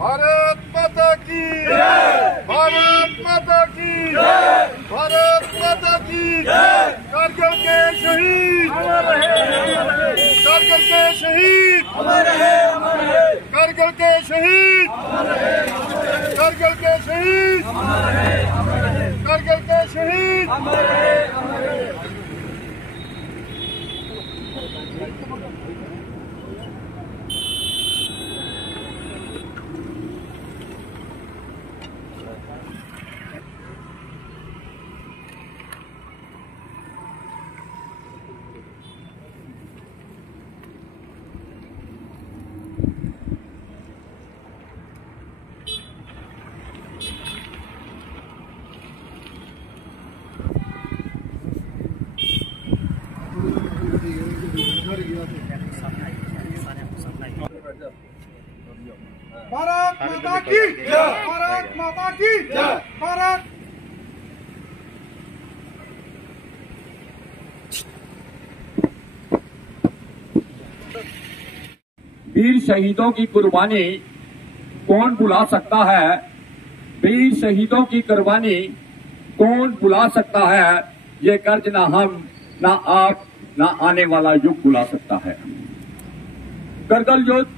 भारत माता की जय, भारत माता की जय, भारत माता की जय। कारगिल के शहीद अमर रहे, कारगिल के शहीद अमर रहे, कारगिल के शहीद अमर रहे, कारगिल के शहीद अमर रहे, कारगिल के शहीद अमर रहे। भारत माता की जय, भारत माता की जय, भारत। वीर शहीदों की कुर्बानी कौन भुला सकता है? वीर शहीदों की कुर्बानी कौन भुला सकता है? ये कर्ज ना हम, ना आप, ना आने वाला युग भुला सकता है। करगिल युद्ध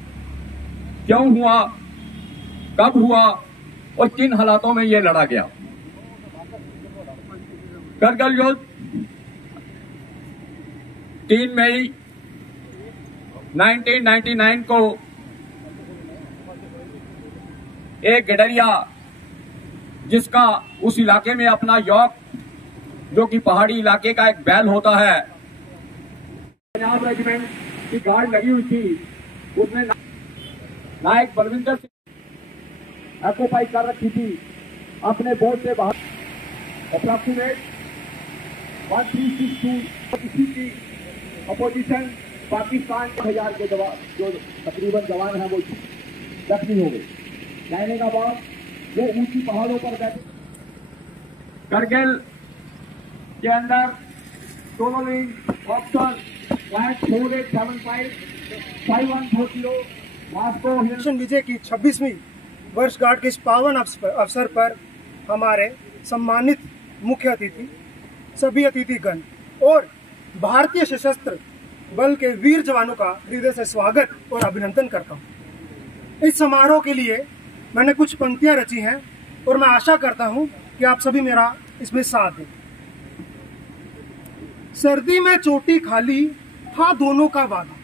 क्यों हुआ, कब हुआ और किन हालातों में यह लड़ा गया? करगिल युद्ध 3 मई 1999 को एक गडरिया, जिसका उस इलाके में अपना यौक, जो कि पहाड़ी इलाके का एक बैल होता है, पंजाब रेजिमेंट की गार्ड लगी हुई थी, उसने नायक बलविंदर सिंह ऑक्यूपाई कर रखी थी। अपने बोर्ड से बाहर अप्रॉक्सीमेट 1362 किसी की अपोजिशन पाकिस्तान के 1000 के जवान, जो तकरीबन जवान हैं, वो जख्मी हो गए। जाने का बाद वो ऊंची पहाड़ों पर बैठे। करगिल के अंदर टोलोलिंग ऑप्शन 4875 5140 मास्को विजय की 26वीं वर्षगांठ के इस पावन अवसर पर हमारे सम्मानित मुख्य अतिथि, सभी अतिथिगण और भारतीय सशस्त्र बल के वीर जवानों का हृदय से स्वागत और अभिनंदन करता हूं। इस समारोह के लिए मैंने कुछ पंक्तियां रची हैं और मैं आशा करता हूं कि आप सभी मेरा इसमें साथ दें। सर्दी में चोटी खाली था दोनों का वादा,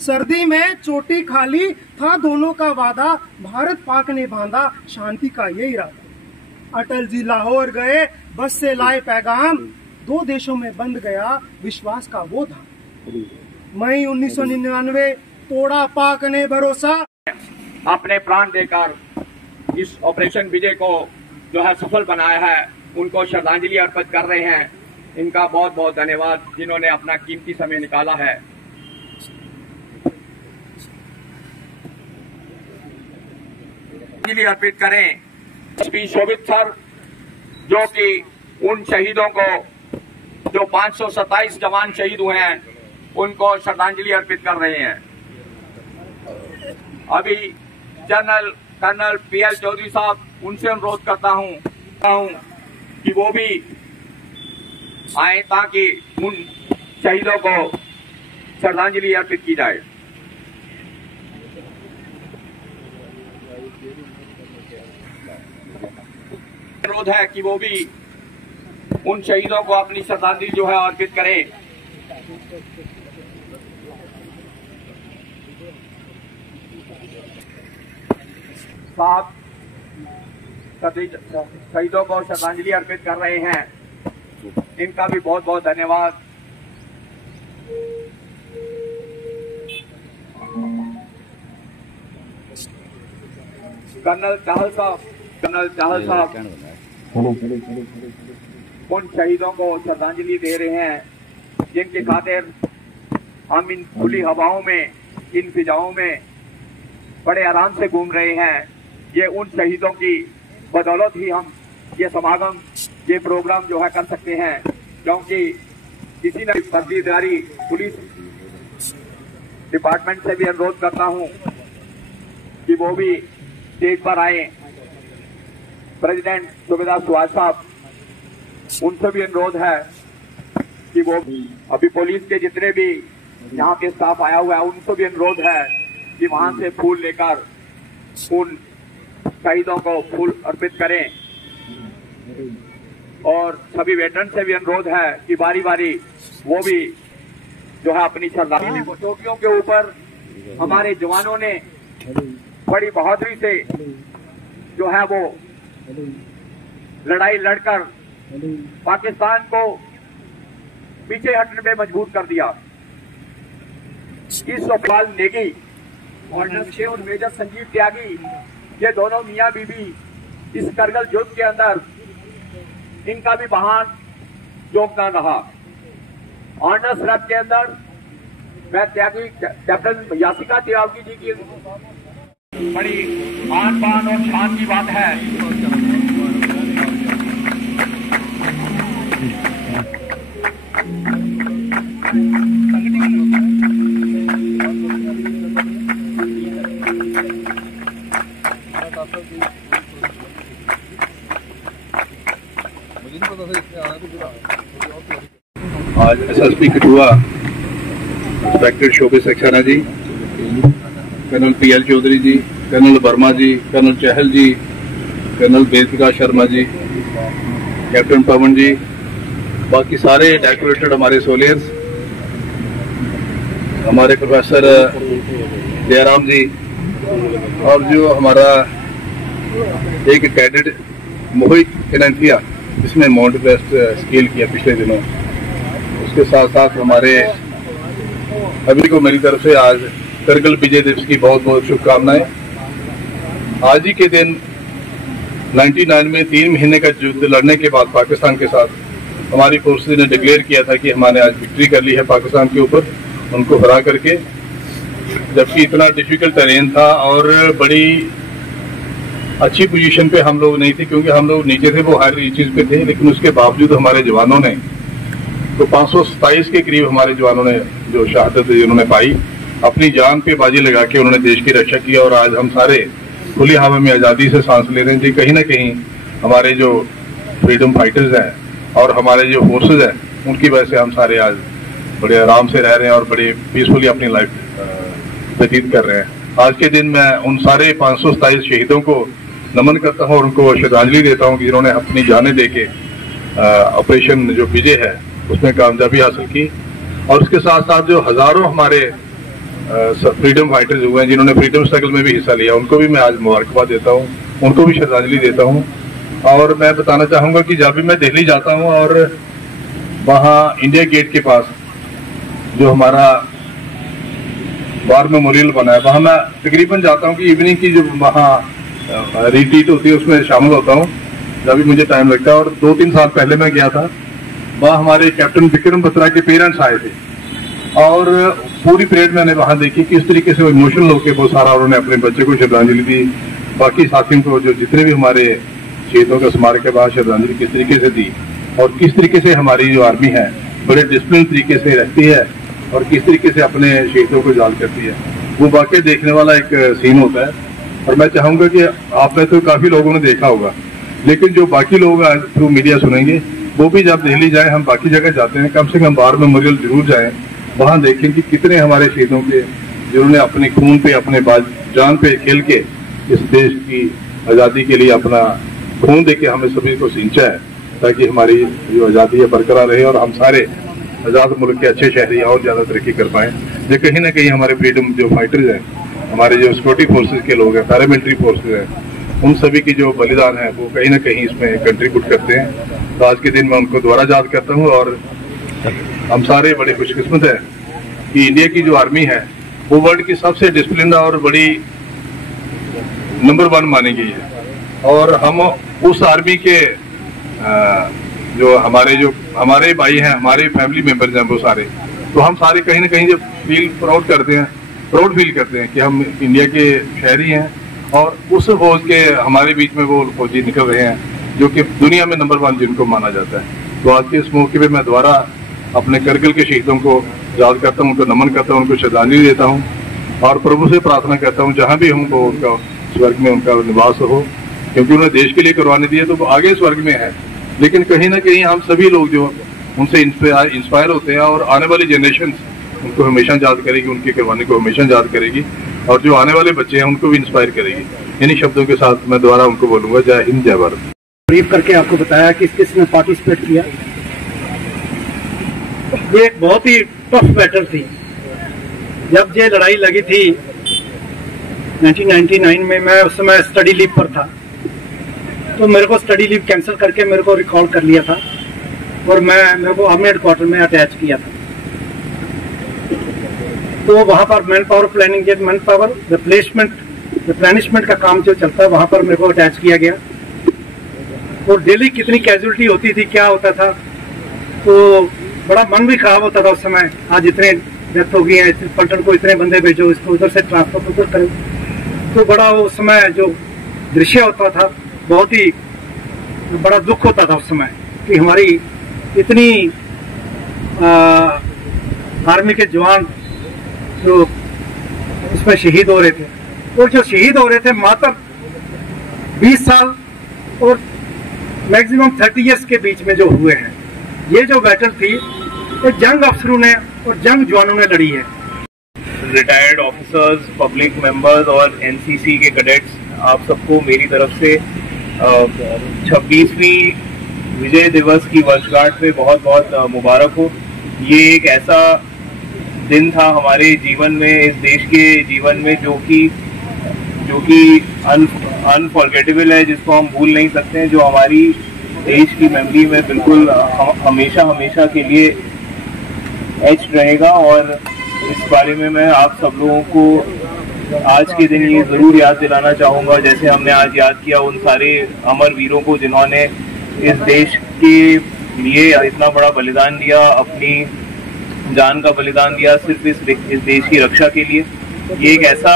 सर्दी में चोटी खाली था दोनों का वादा, भारत पाक ने बांधा शांति का ये इरादा। अटल जी लाहौर गए, बस से लाए पैगाम, 2 देशों में बंद गया विश्वास का वो धाम। मई 1999 तोड़ा पाक ने भरोसा। अपने प्राण देकर इस ऑपरेशन विजय को जो है सफल बनाया है, उनको श्रद्धांजलि अर्पित कर रहे हैं। इनका बहुत बहुत धन्यवाद, जिन्होंने अपना कीमती समय निकाला है। श्रद्धांजलि अर्पित करें एसपी शोभित सर, जो कि उन शहीदों को, जो 527 जवान शहीद हुए हैं, उनको श्रद्धांजलि अर्पित कर रहे हैं। अभी कर्नल पीएल चौधरी साहब, उनसे अनुरोध करता हूं कि वो भी आए ताकि उन शहीदों को श्रद्धांजलि अर्पित की जाए। अनुरोध है कि वो भी उन शहीदों को अपनी श्रद्धांजलि जो है अर्पित करें। साहब सभी शहीदों को श्रद्धांजलि अर्पित कर रहे हैं, इनका भी बहुत बहुत धन्यवाद। कर्नल चाहल साहब उन शहीदों को श्रद्धांजलि दे रहे हैं जिनकी खातिर हम इन खुली हवाओं में, इन फिजाओं में बड़े आराम से घूम रहे हैं। ये उन शहीदों की बदौलत ही हम ये समागम, ये प्रोग्राम जो है कर सकते हैं, क्योंकि किसी न फर्जीदारी पुलिस डिपार्टमेंट से भी अनुरोध करता हूं कि वो भी स्टेज पर आए। प्रेसिडेंट सूबेदार सुहास साहब, उनसे भी अनुरोध है कि वो अभी पुलिस के जितने भी यहाँ पे स्टाफ आया हुआ है उनसे भी अनुरोध है कि वहां से फूल लेकर उन शहीदों को फूल अर्पित करें। और सभी वेटरन से भी अनुरोध है कि बारी बारी वो भी जो है अपनी श्रद्धांजलि चौकियों के ऊपर हमारे जवानों ने बड़ी बहादुरी से जो है वो लड़ाई लड़कर पाकिस्तान को पीछे हटने में मजबूर कर दिया। इस सोपाल नेगी और मेजर संजीव त्यागी, ये दोनों मियां बीबी इस करगिल युद्ध के अंदर इनका भी महान योगदान रहा। ऑनर्स रैप के अंदर मैं त्यागी कैप्टन यासिका त्यागी जी की बड़ी आन बान और शान की बात है। आज एसएसपी कठुआ इंस्पेक्टर शोभे सक्सेना जी, कर्नल पीएल चौधरी जी, कर्नल वर्मा जी, कर्नल चहल जी, कर्नल वेद प्रकाश शर्मा जी, कैप्टन पवन जी, बाकी सारे डेकोरेटेड हमारे सोलियर्स, हमारे प्रोफेसर जयराम जी, और जो हमारा एक कैडेट मोहित इनंतिया जिसने माउंट एवरेस्ट स्केल किया पिछले दिनों, उसके साथ साथ हमारे सभी को मेरी तरफ से आज करगिल विजय दिवस की बहुत बहुत शुभकामनाएं। आज ही के दिन 99 में 3 महीने का युद्ध लड़ने के बाद पाकिस्तान के साथ हमारी फोर्सेज ने डिक्लेयर किया था कि हमने आज विक्ट्री कर ली है पाकिस्तान के ऊपर, उनको हरा करके। जबकि इतना डिफिकल्ट टेरेन था और बड़ी अच्छी पोजीशन पे हम लोग नहीं थे, क्योंकि हम लोग नीचे थे, वो हायर रीचेज पे थे, लेकिन उसके बावजूद हमारे जवानों ने तो 527 के करीब हमारे जवानों ने जो शहादत उन्होंने पाई, अपनी जान पे बाजी लगा के उन्होंने देश की रक्षा की। और आज हम सारे खुली हवा में आज़ादी से सांस ले रहे हैं जी। कहीं ना कहीं हमारे जो फ्रीडम फाइटर्स हैं और हमारे जो फोर्सेज हैं, उनकी वजह से हम सारे आज बड़े आराम से रह रहे हैं और बड़े पीसफुली अपनी लाइफ व्यतीत कर रहे हैं। आज के दिन मैं उन सारे 527 शहीदों को नमन करता हूं और उनको श्रद्धांजलि देता हूं कि जिन्होंने अपनी जानें देके ऑपरेशन जो विजय है उसमें कामयाबी हासिल की। और उसके साथ साथ जो हजारों हमारे फ्रीडम फाइटर्स हुए हैं जिन्होंने फ्रीडम स्ट्रगल में भी हिस्सा लिया, उनको भी मैं आज मुबारकबाद देता हूं, उनको भी श्रद्धांजलि देता हूं। और मैं बताना चाहूंगा कि जब भी मैं दिल्ली जाता हूं और वहां इंडिया गेट के पास जो हमारा वार मेमोरियल बना है, वहां मैं तकरीबन जाता हूं कि इवनिंग की जो वहां रिट्रीट होती है उसमें शामिल होता हूं जब भी मुझे टाइम लगता है। और 2-3 साल पहले मैं गया था, वहाँ हमारे कैप्टन विक्रम बत्रा के पेरेंट्स आए थे और पूरी परेड मैंने वहाँ देखी कि इस तरीके से वो इमोशनल होकर बहुत सारा उन्होंने अपने बच्चे को श्रद्धांजलि दी। बाकी साथियों को जो जितने भी हमारे शहीदों के स्मारक के बाद श्रद्धांजलि किस तरीके से दी और किस तरीके से हमारी जो आर्मी है बड़े डिसिप्लिन तरीके से रहती है और किस तरीके से अपने शहीदों को याद करती है, वो वाकई देखने वाला एक सीन होता है। और मैं चाहूंगा कि आपने तो काफी लोगों ने देखा होगा, लेकिन जो बाकी लोग आज थ्रू मीडिया सुनेंगे वो भी जब दिल्ली जाए, हम बाकी जगह जाते हैं, कम से कम वार मेमोरियल जरूर जाएं, वहां देखें कि कितने हमारे शहीदों के जिन्होंने अपने खून पे अपने जान पे खेल के इस देश की आजादी के लिए अपना खून देके हमें सभी को सींचा है ताकि हमारी जो आज़ादी है बरकरार रहे और हम सारे आज़ाद मुल्क के अच्छे शहरी और ज़्यादा तरक्की कर पाएँ। जो कहीं ना कहीं हमारे फ्रीडम जो फाइटर्स हैं, हमारे जो सिक्योरिटी फोर्सेज के लोग हैं, पैरामिलिट्री फोर्सेज हैं, उन सभी की जो बलिदान है वो कहीं ना कहीं इसमें कंट्रीब्यूट करते हैं। तो आज के दिन मैं उनको दोबारा याद करता हूँ और हम सारे बड़े खुशकिस्मत हैं कि इंडिया की जो आर्मी है वो वर्ल्ड की सबसे डिसिप्लिन और बड़ी नंबर 1 मानी गई है। और हम उस आर्मी के जो हमारे भाई हैं, हमारे फैमिली मेंबर्स हैं वो सारे, तो हम सारे कहीं ना कहीं जब प्राउड फील करते हैं कि हम इंडिया के शहरी हैं और उस फौज के हमारे बीच में वो फौजी निकल रहे हैं जो कि दुनिया में नंबर 1 जिनको माना जाता है। तो आज के इस मौके पे मैं दोबारा अपने करगिल के शहीदों को याद करता हूँ, उनको नमन करता हूँ, उनको श्रद्धांजलि देता हूँ और प्रभु से प्रार्थना करता हूँ जहाँ भी हूँ वो उनका स्वर्ग में उनका निवास हो, क्योंकि उन्होंने देश के लिए कुर्बानी दी है तो वो आगे स्वर्ग में है। लेकिन कहीं ना कहीं हम सभी लोग जो उनसे इंस्पायर होते हैं और आने वाली जनरेशन उनको हमेशा याद करेगी, उनकी कुर्बानी को हमेशा याद करेगी और जो आने वाले बच्चे हैं उनको भी इंस्पायर करेगी। इन्हीं शब्दों के साथ मैं दोबारा उनको बोलूंगा, जय हिंद जय भारत। ब्रीफ करके आपको बताया कि किसने पार्टिसिपेट किया। ये एक बहुत ही टफ बैटल थी। जब ये लड़ाई लगी थी 1999 में, मैं उस समय स्टडी लीव पर था, तो मेरे को स्टडी लीव कैंसिल करके मेरे को रिकॉल कर लिया था और मेरे को आर्मी हेडक्वार्टर में अटैच किया था। तो वहां पर man power planning, man power replenishment का काम जो चलता है वहां पर मेरे को अटैच किया गया। और डेली कितनी कैजुअलिटी होती थी, क्या होता था, तो बड़ा मन भी खराब होता था उस समय। आज इतने डेथ हो गई है, पलटन को इतने बंदे भेजो, इसको उधर से ट्रांसफर उधर करो, तो बड़ा उस समय जो दृश्य होता था बहुत ही बड़ा दुख होता था उस समय कि हमारी इतनी आर्मी के जवान जो उसमें शहीद हो रहे थे, और जो शहीद हो रहे थे मात्र 20 साल और मैक्सिमम 30 इयर्स के बीच में जो हुए हैं। ये जो बैटल थी ये जंग अफसरों ने और जंग जवानों ने लड़ी है। रिटायर्ड ऑफिसर्स, पब्लिक मेंबर्स और एनसीसी के कैडेट्स, आप सबको मेरी तरफ से 26वीं विजय दिवस की वर्षगांठ पे बहुत बहुत मुबारक हो। ये एक ऐसा दिन था हमारे जीवन में, इस देश के जीवन में, जो कि अनफॉरगेटेबल है, जिसको हम भूल नहीं सकते हैं, जो हमारी देश की मेमोरी में बिल्कुल हमेशा के लिए एच्ड रहेगा। और इस बारे में मैं आप सब लोगों को आज के दिन ये जरूर याद दिलाना चाहूँगा, जैसे हमने आज याद किया उन सारे अमर वीरों को जिन्होंने इस देश के लिए इतना बड़ा बलिदान दिया, अपनी जान का बलिदान दिया सिर्फ इस देश की रक्षा के लिए। ये एक ऐसा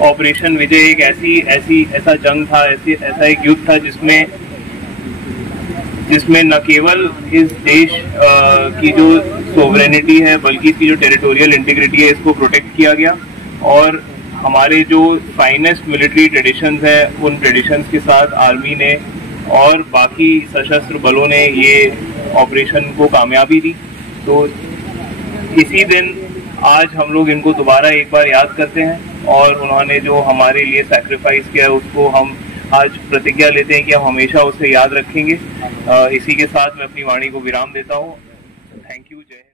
ऑपरेशन विजय, एक ऐसा जंग था, ऐसा एक युद्ध था जिसमें न केवल इस देश की जो सोवरेनिटी है बल्कि इसकी जो टेरिटोरियल इंटीग्रिटी है इसको प्रोटेक्ट किया गया। और हमारे जो फाइनेस्ट मिलिट्री ट्रेडिशंस है उन ट्रेडिशंस के साथ आर्मी ने और बाकी सशस्त्र बलों ने ये ऑपरेशन को कामयाबी दी। तो इसी दिन आज हम लोग इनको दोबारा एक बार याद करते हैं और उन्होंने जो हमारे लिए सैक्रिफाइस किया उसको हम आज प्रतिज्ञा लेते हैं कि हम हमेशा उसे याद रखेंगे। इसी के साथ मैं अपनी वाणी को विराम देता हूँ। Thank you. जय हिंद।